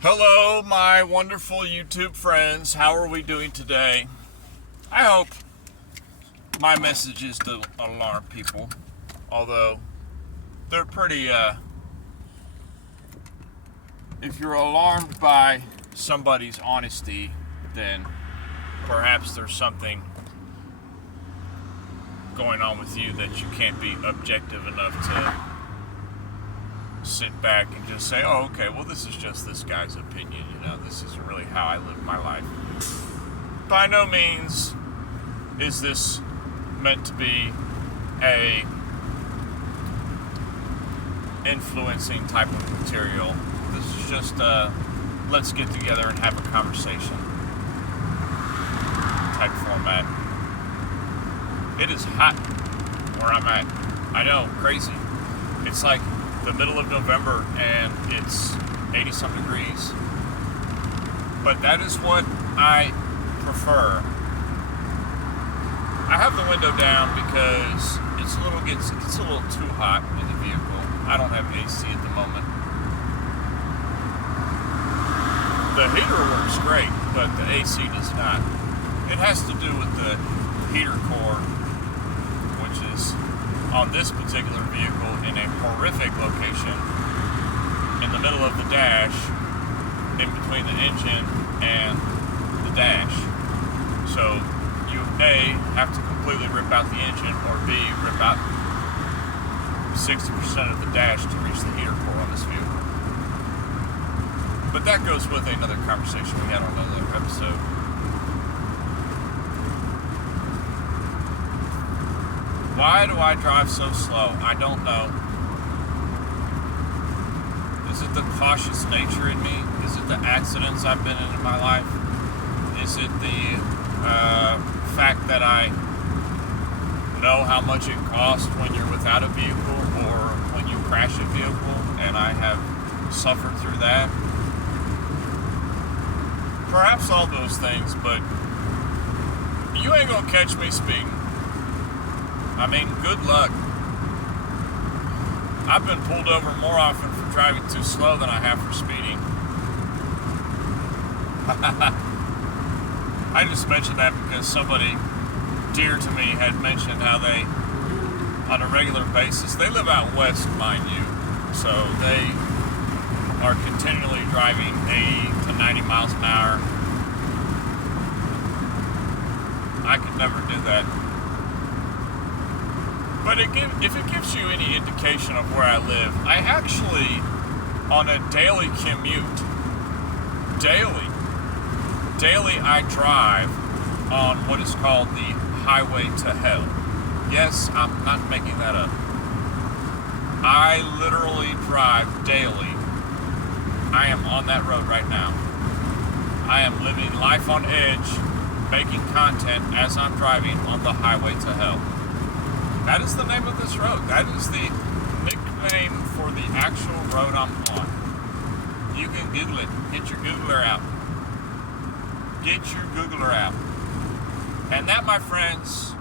Hello, my wonderful YouTube friends. How are we doing today? I hope my messages don't alarm people, although they're pretty, if you're alarmed by somebody's honesty, then perhaps there's something going on with you that you can't be objective enough to sit back and just say, oh, okay, well, this is just this guy's opinion, this isn't really how I live my life. By no means is this meant to be a influencing type of material. This is just let's get together and have a conversation type format. It is hot where I'm at. I know, crazy. It's like the middle of November and it's 80-some degrees. But that is what I prefer. I have the window down because it gets a little too hot in the vehicle. I don't have AC at the moment. The heater works great, but the AC does not. It has to do with the heater core, which is on this particular vehicle in a horrific location in the middle of the dash, in between the engine and the dash. So you A, have to completely rip out the engine, or B, rip out 60% of the dash to reach the heater core on this vehicle. But that goes with another conversation we had on another episode. Why do I drive so slow? I don't know. Is it the cautious nature in me? Is it the accidents I've been in my life? Is it the fact that I know how much it costs when you're without a vehicle or when you crash a vehicle, and I have suffered through that? Perhaps all those things, but you ain't gonna catch me speeding. I mean, good luck. I've been pulled over more often for driving too slow than I have for speeding. I just mentioned that because somebody dear to me had mentioned how they, on a regular basis, they live out west, mind you, so they are continually driving 80 to 90 miles an hour. I could never do that. But if it gives you any indication of where I live, I actually, on a daily commute, daily I drive on what is called the highway to hell. Yes, I'm not making that up. I literally drive daily. I am on that road right now. I am living life on edge, making content as I'm driving on the highway to hell. That is the name of this road. That is the nickname for the actual road I'm on. You can Google it. Get your Googler out. Get your Googler out. And that, my friends,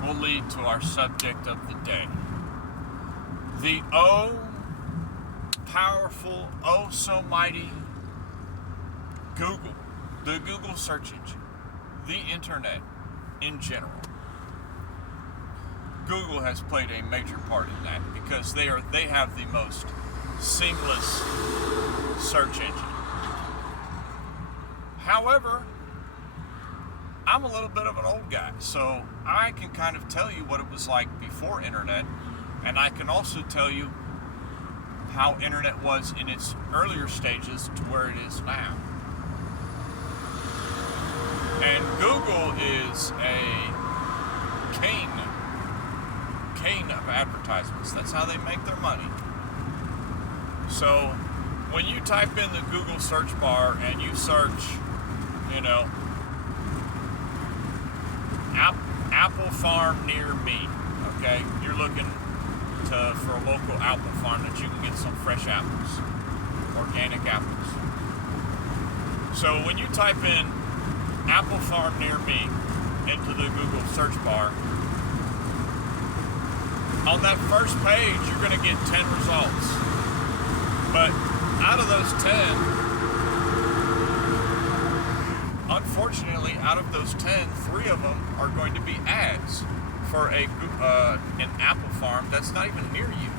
will lead to our subject of the day. The powerful, so mighty Google. The Google search engine. The internet in general. Google has played a major part in that because they have the most seamless search engine. However, I'm a little bit of an old guy, so I can kind of tell you what it was like before internet, and I can also tell you how internet was in its earlier stages to where it is now. And Google is a cane of advertisements. That's how they make their money. So when you type in the Google search bar and you search, apple farm near me, okay? You're looking for a local apple farm that you can get some fresh apples, organic apples. So when you type in apple farm near me into the Google search bar, on that first page, you're going to get 10 results. But out of those 10, unfortunately, out of those 10, 3 of them are going to be ads for an apple farm that's not even near you.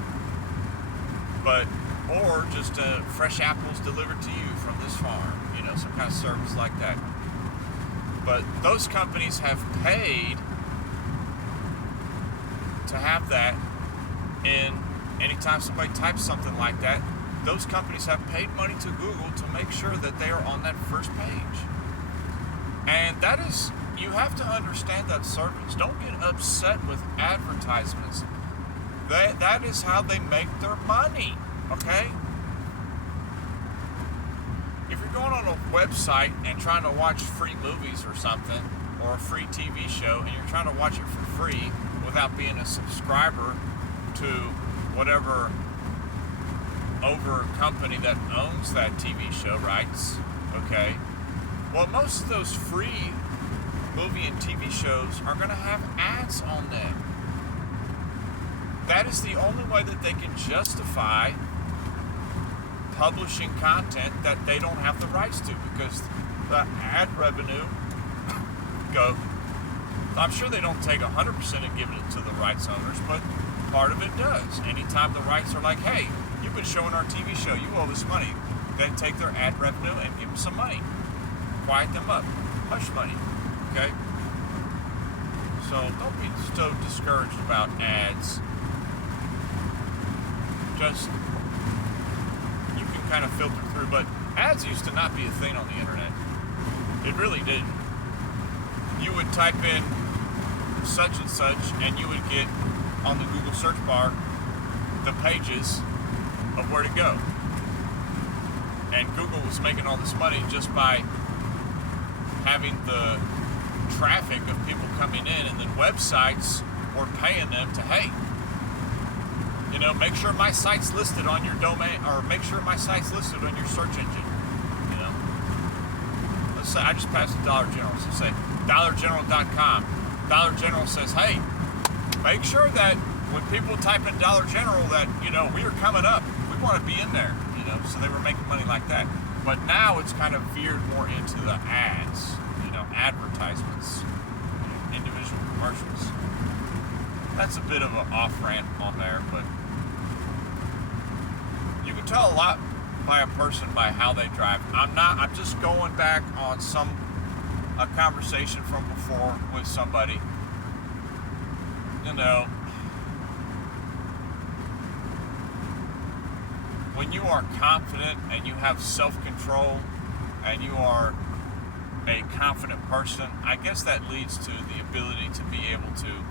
Or just fresh apples delivered to you from this farm, some kind of service like that. But those companies have paid to have that. And anytime somebody types something like that, those companies have paid money to Google to make sure that they are on that first page. And that is, you have to understand that service. Don't get upset with advertisements. That is how they make their money, okay? If you're going on a website and trying to watch free movies or something, or a free TV show, and you're trying to watch it for free without being a subscriber to whatever over company that owns that TV show rights, okay? Well, most of those free movie and TV shows are going to have ads on them. That is the only way that they can justify publishing content that they don't have the rights to, because the ad revenue go. I'm sure they don't take 100% and give it to the rights owners, but part of it does. Anytime the rights are like, hey, you've been showing our TV show, you owe us money, they take their ad revenue and give them some money. Quiet them up. Hush money. Okay? So don't be so discouraged about ads. Just, you can kind of filter through, but ads used to not be a thing on the internet. It really didn't. You would type in such and such, and you would get on the Google search bar the pages of where to go. And Google was making all this money just by having the traffic of people coming in, and then websites were paying them to, hey, make sure my site's listed on your domain, or make sure my site's listed on your search engine. Let's say I just passed a Dollar General. So say DollarGeneral.com. Dollar General says, hey, make sure that when people type in Dollar General that, we are coming up. We want to be in there, So they were making money like that. But now it's kind of veered more into the ads, advertisements, individual commercials. That's a bit of an off-ramp on there, but you can tell a lot by a person by how they drive. I'm just going back on a conversation from before with somebody. When you are confident and you have self-control and you are a confident person, I guess that leads to the ability to be able to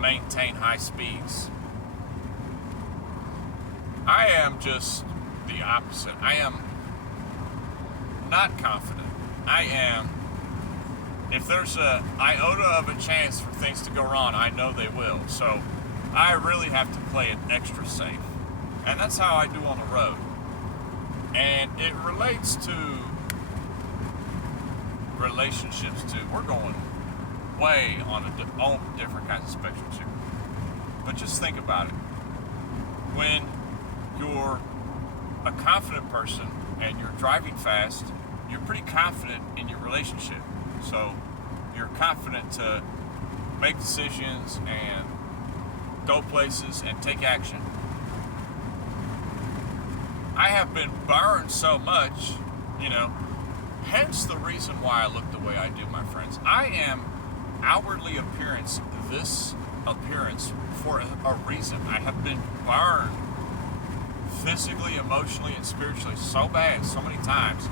maintain high speeds. I am just the opposite. I am not confident. If there's an iota of a chance for things to go wrong, I know they will. So I really have to play it extra safe. And that's how I do on the road. And it relates to relationships too. We're going way on all different kinds of spectrums here. But just think about it. When you're a confident person and you're driving fast, you're pretty confident in your relationship. So you're confident to make decisions and go places and take action. I have been burned so much, hence the reason why I look the way I do, my friends. I am outwardly this appearance for a reason. I have been burned physically, emotionally, and spiritually so bad so many times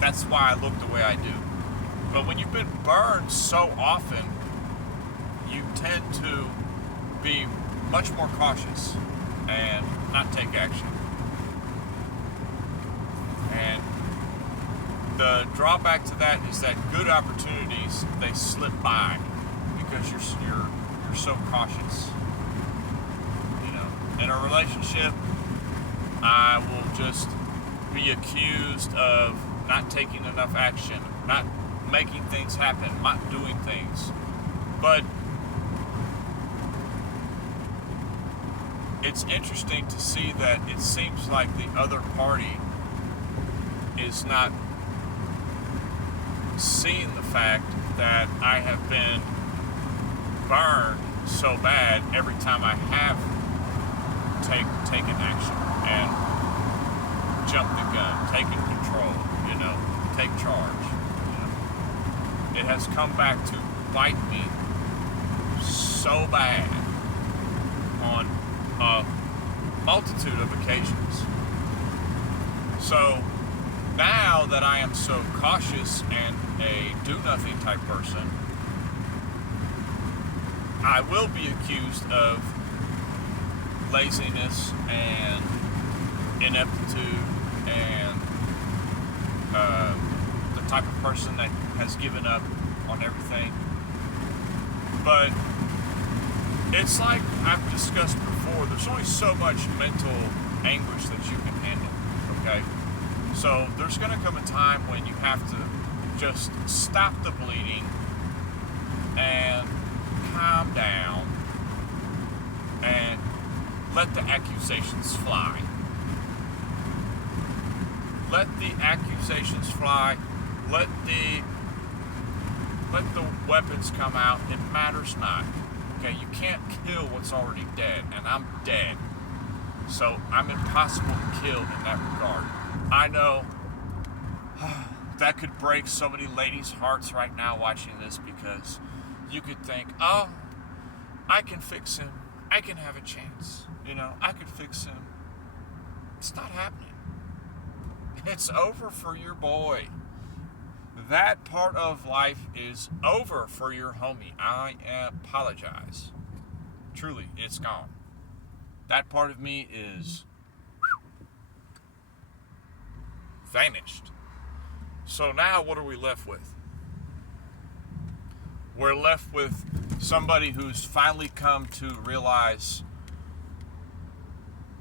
that's why I look the way I do. But when you've been burned so often, you tend to be much more cautious and not take action. And the drawback to that is that good opportunities, they slip by because you're so cautious. In a relationship, I will just be accused of not taking enough action, not making things happen, not doing things. But it's interesting to see that it seems like the other party is not seeing the fact that I have been burned so bad every time I have taken action and jumped the gun, taken control, take charge. It has come back to bite me so bad on a multitude of occasions. So now that I am so cautious and a do-nothing type person, I will be accused of laziness and ineptitude and the type of person that has given up on everything. But it's like I've discussed before, there's only so much mental anguish that you can handle, okay? So there's going to come a time when you have to just stop the bleeding and calm down and let the accusations fly. Let the accusations fly. Let the weapons come out. It matters not. Okay, you can't kill what's already dead, and I'm dead. So I'm impossible to kill in that regard. I know that could break so many ladies' hearts right now watching this, because you could think, oh, I can fix him. I can have a chance. I could fix him. It's not happening. It's over for your boy. That part of life is over for your homie. I apologize. Truly, it's gone. That part of me is vanished. So now what are we left with? We're left with somebody who's finally come to realize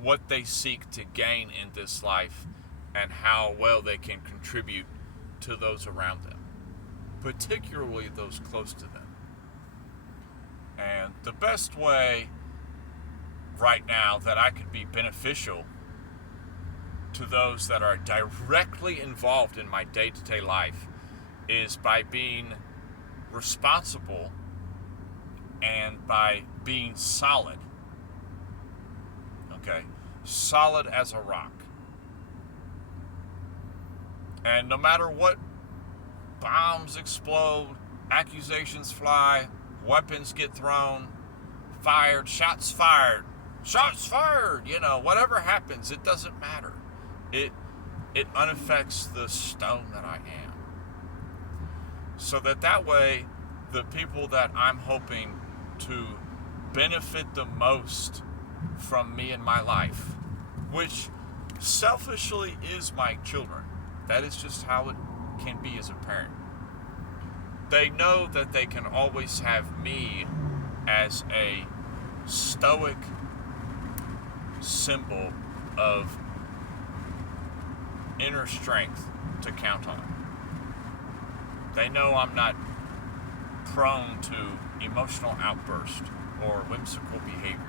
what they seek to gain in this life and how well they can contribute to those around them, particularly those close to them. And the best way right now that I could be beneficial to those that are directly involved in my day-to-day life is by being responsible and by being solid. Okay? Solid as a rock. And no matter what, bombs explode, accusations fly, weapons get thrown, fired, shots fired, whatever happens, it doesn't matter. It unaffects the stone that I am. So that way, the people that I'm hoping to benefit the most from me in my life, which selfishly is my children. That is just how it can be as a parent. They know that they can always have me as a stoic symbol of inner strength to count on. They know I'm not prone to emotional outburst or whimsical behavior.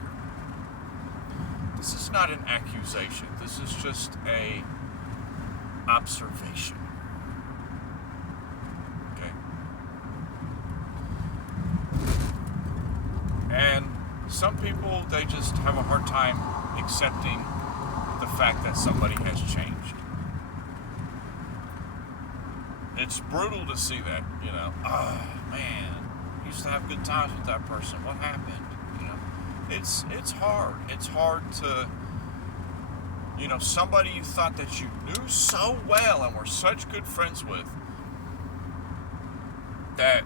This is not an accusation. This is just a observation. Okay? And some people, they just have a hard time accepting the fact that somebody has changed. It's brutal to see that, oh man, used to have good times with that person. What happened? It's hard. It's hard to, somebody you thought that you knew so well and were such good friends with, that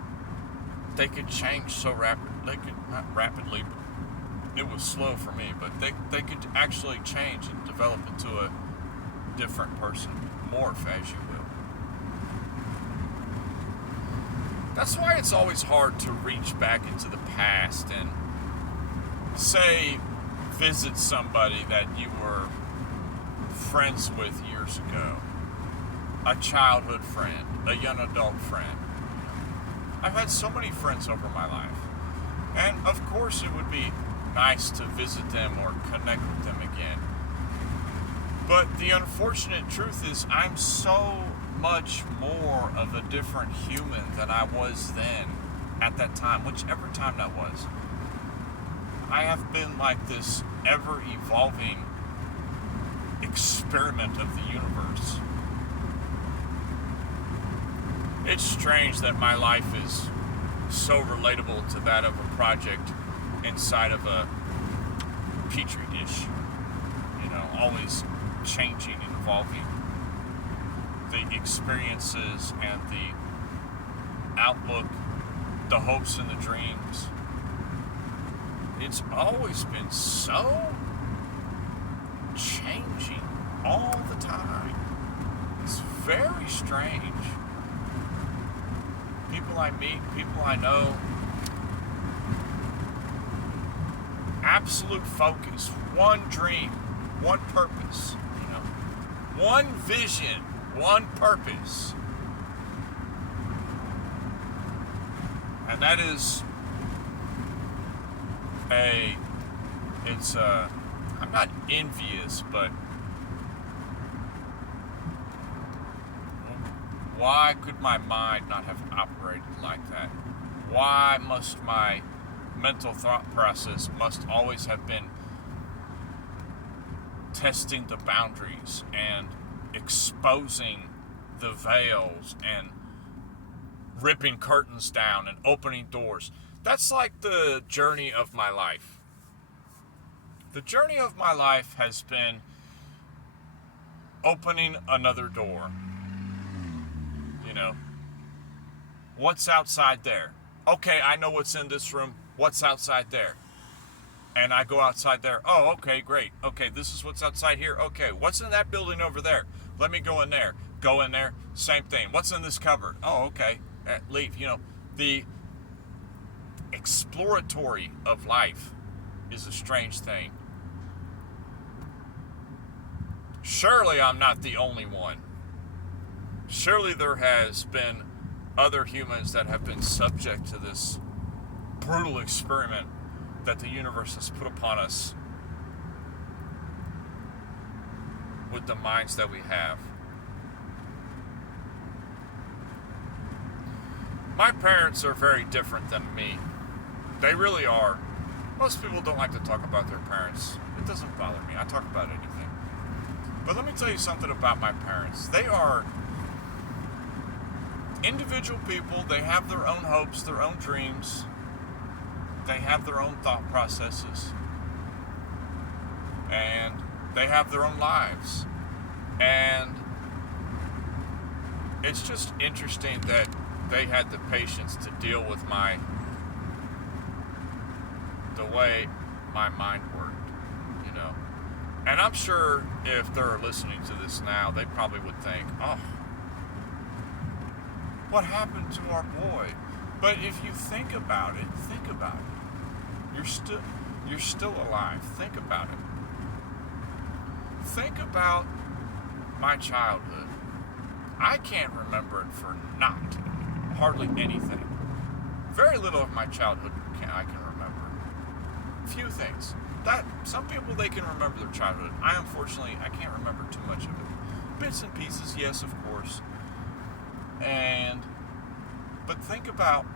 they could change so not rapidly, but it was slow for me, but they could actually change and develop into a different person, morph as you will. That's why it's always hard to reach back into the past and say, visit somebody that you were friends with years ago, a childhood friend, a young adult friend. I've had so many friends over my life, and of course it would be nice to visit them or connect with them again. But the unfortunate truth is I'm so much more of a different human than I was then at that time, whichever time that was. I have been like this ever-evolving experiment of the universe. It's strange that my life is so relatable to that of a project inside of a petri dish. You know, always changing and evolving. The experiences and the outlook, the hopes and the dreams. It's always been so changing all the time. It's very strange. People I meet, people I know, absolute focus, one dream, one purpose, one vision, one purpose. And that is I'm not envious, but why could my mind not have operated like that? Why must my mental thought process must always have been testing the boundaries and exposing the veils and ripping curtains down and opening doors? That's like the journey of my life. The journey of my life has been opening another door. What's outside there? Okay, I know what's in this room. What's outside there? And I go outside there. Oh, okay, great. Okay, this is what's outside here. Okay, what's in that building over there? Let me go in there. Go in there. Same thing. What's in this cupboard? Oh, okay. Leave. The exploratory of life is a strange thing. Surely I'm not the only one. Surely there has been other humans that have been subject to this brutal experiment that the universe has put upon us with the minds that we have. My parents are very different than me. They really are. Most people don't like to talk about their parents. It doesn't bother me. I talk about anything. But let me tell you something about my parents. They are individual people. They have their own hopes, their own dreams. They have their own thought processes. And they have their own lives. And it's just interesting that they had the patience to deal with the way my mind worked, And I'm sure if they're listening to this now, they probably would think, oh, what happened to our boy? But if you think about it. You're still alive. Think about it. Think about my childhood. I can't remember it for hardly anything. Very little of my childhood I can remember. Few things. That some people, they can remember their childhood. Unfortunately, I can't remember too much of it. Bits and pieces, yes, of course. But think about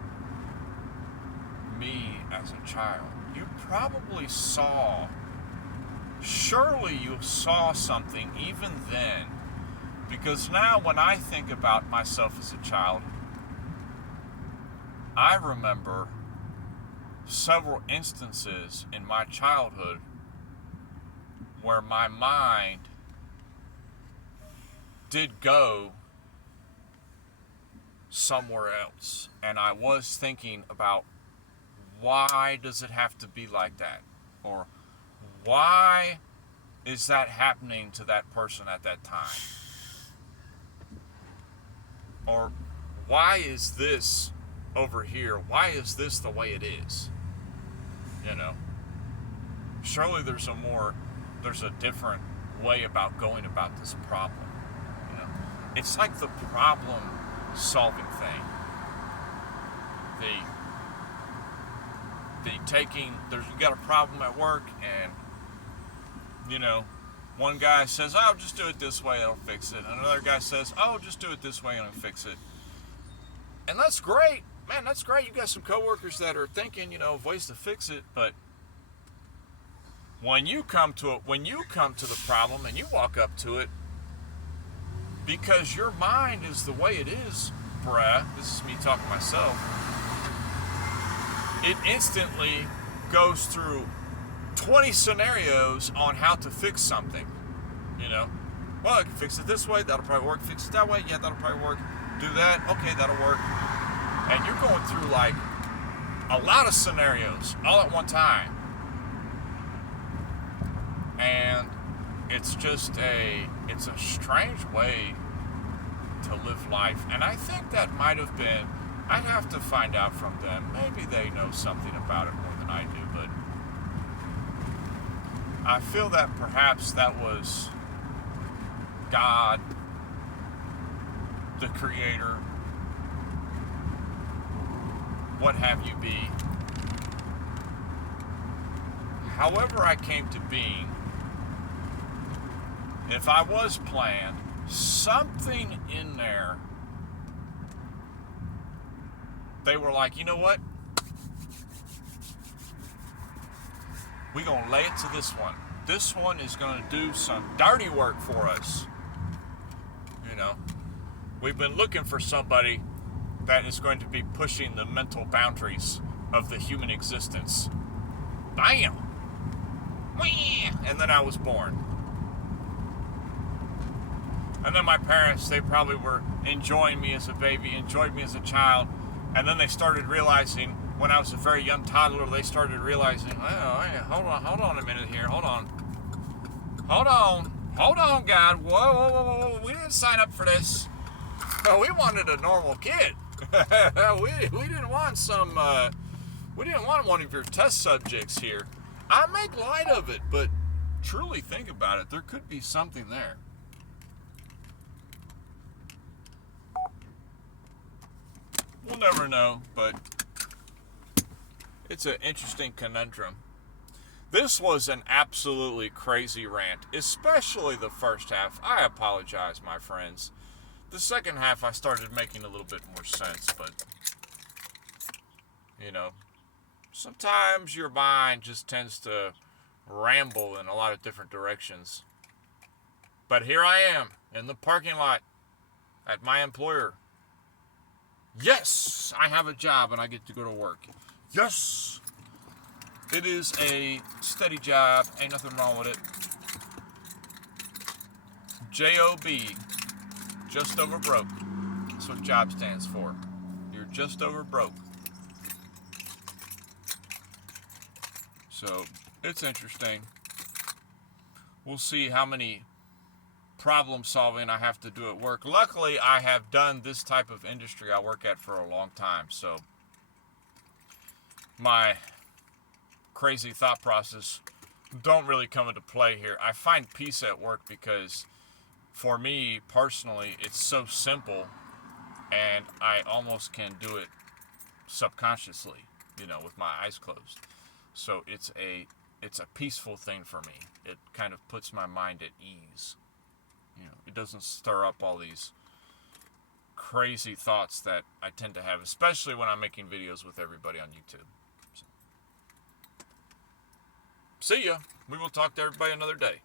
me as a child. You probably surely you saw something even then. Because now when I think about myself as a child, I remember several instances in my childhood where my mind did go somewhere else. And I was thinking about, why does it have to be like that? Or why is that happening to that person at that time? Or why is this over here? Why is this the way it is? Surely there's a different way about going about this problem. It's like the problem solving thing. You got a problem at work, and One guy says, oh, just do it this way, it'll fix it. And another guy says, oh, just do it this way and it'll fix it. And that's great. Man, that's great. You got some coworkers that are thinking, of ways to fix it. But when you come to the problem and you walk up to it, because your mind is the way it is, bruh, this is me talking to myself, it instantly goes through 20 scenarios on how to fix something. Well, I can fix it this way, that'll probably work. Fix it that way, yeah, that'll probably work. Do that, okay, that'll work. And you're going through like a lot of scenarios all at one time. And it's just it's a strange way to live life. And I think that might have been, I'd have to find out from them. Maybe they know something about it more than I do, but I feel that perhaps that was God, the Creator, what have you be. However I came to being, if I was planned, something in there, they were like, you know what? We're going to lay it to this one. This one is going to do some dirty work for us. We've been looking for somebody that is going to be pushing the mental boundaries of the human existence. Bam! And then I was born. And then my parents, they probably were enjoying me as a baby, enjoyed me as a child. And then they started realizing, when I was a very young toddler, they started realizing, hold on a minute here, hold on, God, whoa, we didn't sign up for this. No, we wanted a normal kid. we didn't want one of your test subjects here. I make light of it, but truly think about it, there could be something there. We'll never know, but it's an interesting conundrum. This was an absolutely crazy rant, especially the first half. I apologize, my friends. The second half I started making a little bit more sense, but sometimes your mind just tends to ramble in a lot of different directions. But here I am in the parking lot at my employer. Yes, I have a job and I get to go to work. Yes, it is a steady job. Ain't nothing wrong with it. J-O-B, just over broke. That's what job stands for. You're just over broke. So, it's interesting. We'll see how many problem solving I have to do at work. Luckily, I have done this type of industry I work at for a long time, so my crazy thought process don't really come into play here. I find peace at work because for me personally, it's so simple and I almost can do it subconsciously, with my eyes closed. So it's a peaceful thing for me. It kind of puts my mind at ease. It doesn't stir up all these crazy thoughts that I tend to have, especially when I'm making videos with everybody on YouTube. So, see ya. We will talk to everybody another day.